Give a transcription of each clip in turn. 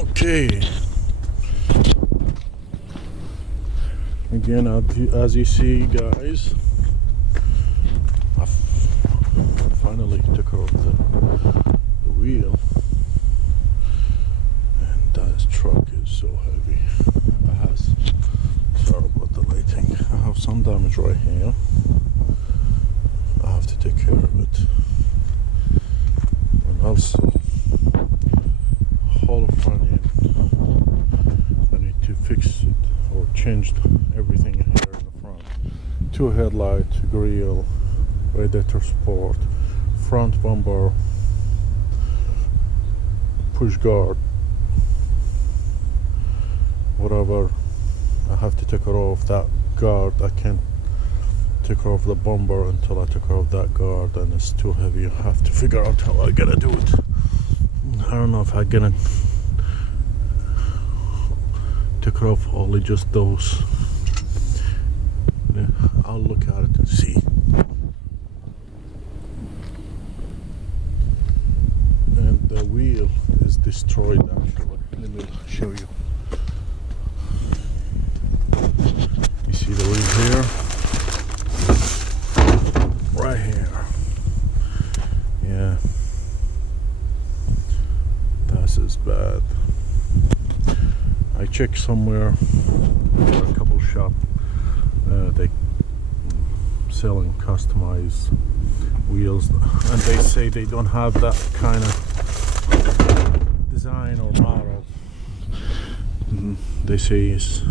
Okay. Again, as you see, guys, I finally took off the wheel, and that truck is so heavy. It has, sorry about the lighting, I have some damage right here. I have to take care of it. And also, whole front end, I need to fix it or change everything here in the front. 2 headlights, grille, radiator support, front bumper, push guard, whatever. I have to take off that guard. I can't take off the bumper until I take off that guard, and it's too heavy. I have to figure out how I gotta do it. I don't know if I'm gonna take off only just those. I'll look at it and see. And the wheel is destroyed actually. Let me show you. You see the wheel here? Right here. Yeah. This is bad. I checked somewhere, a couple shop, they selling customized wheels, and they say they don't have that kind of design or model. They say it's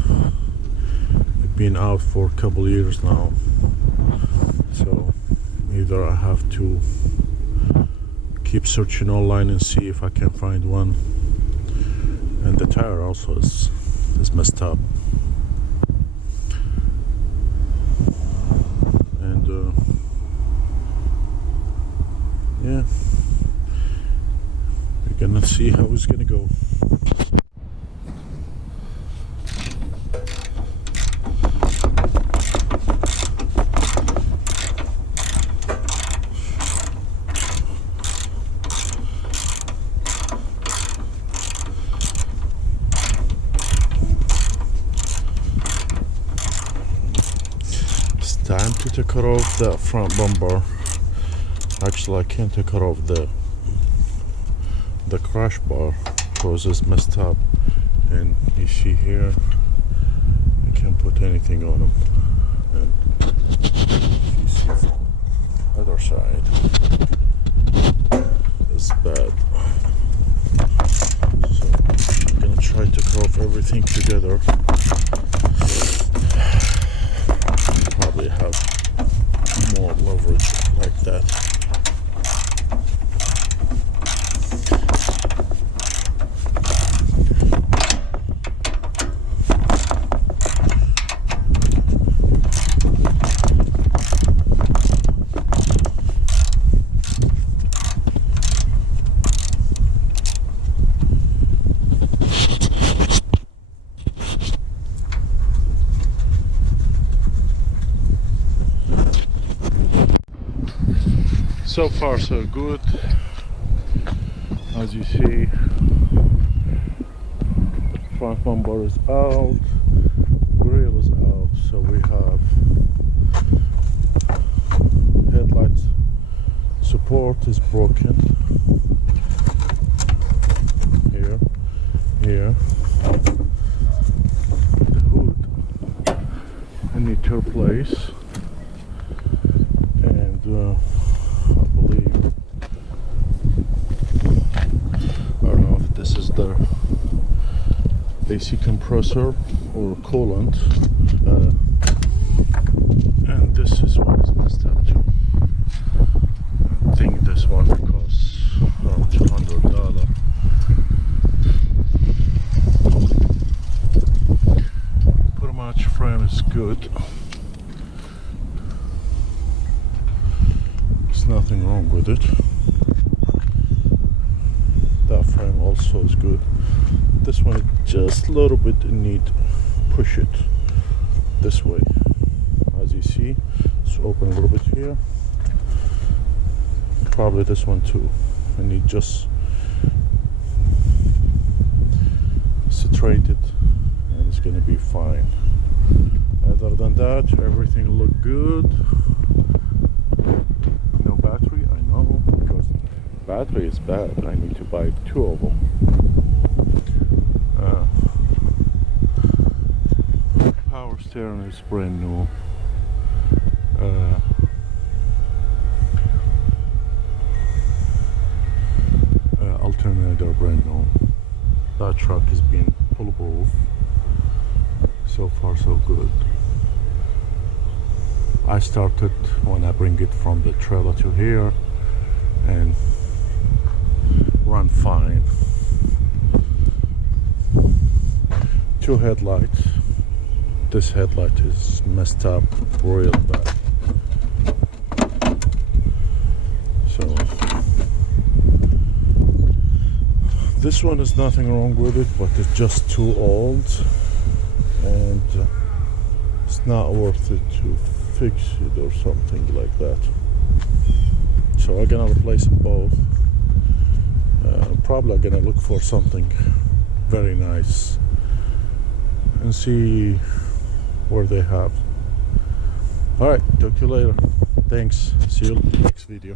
been out for a couple years now, so either I have to keep searching online and see if I can find one. And the tire also is messed up. And yeah, we're gonna see how it's gonna go. Time to take off the front bumper. Actually, I can't take off the crash bar because it's messed up, and you see here I can't put anything on them. And you see from the other side, it's bad. So I'm gonna try to take off everything together. Probably have more leverage like that. So far so good. As you see, front bumper is out, grille is out, so we have headlights support is broken here. The hood I need to replace, and I believe, I don't know if this is the AC compressor or coolant, and this is what is messed up too. I think this one costs around $200. Pretty much frame is good. Nothing wrong with it. That frame also is good. This one just a little bit need push it this way. As you see, it's open a little bit here. Probably this one too. I need just filtrated, and it's gonna be fine. Other than that, everything looked good. No battery, I know, because battery is bad. I need to buy 2 of them. Power steering is brand new. Alternator brand new. That truck is being bulletproof. So far so good. I started when I bring it from the trailer to here and run fine. 2 headlights. This headlight is messed up real bad. So this one is nothing wrong with it, but it's just too old, and it's not worth it to fix it or something like that. So I'm gonna replace them both. Probably I'm gonna look for something very nice and see where they have. All right, talk to you later. Thanks. See you in the next video.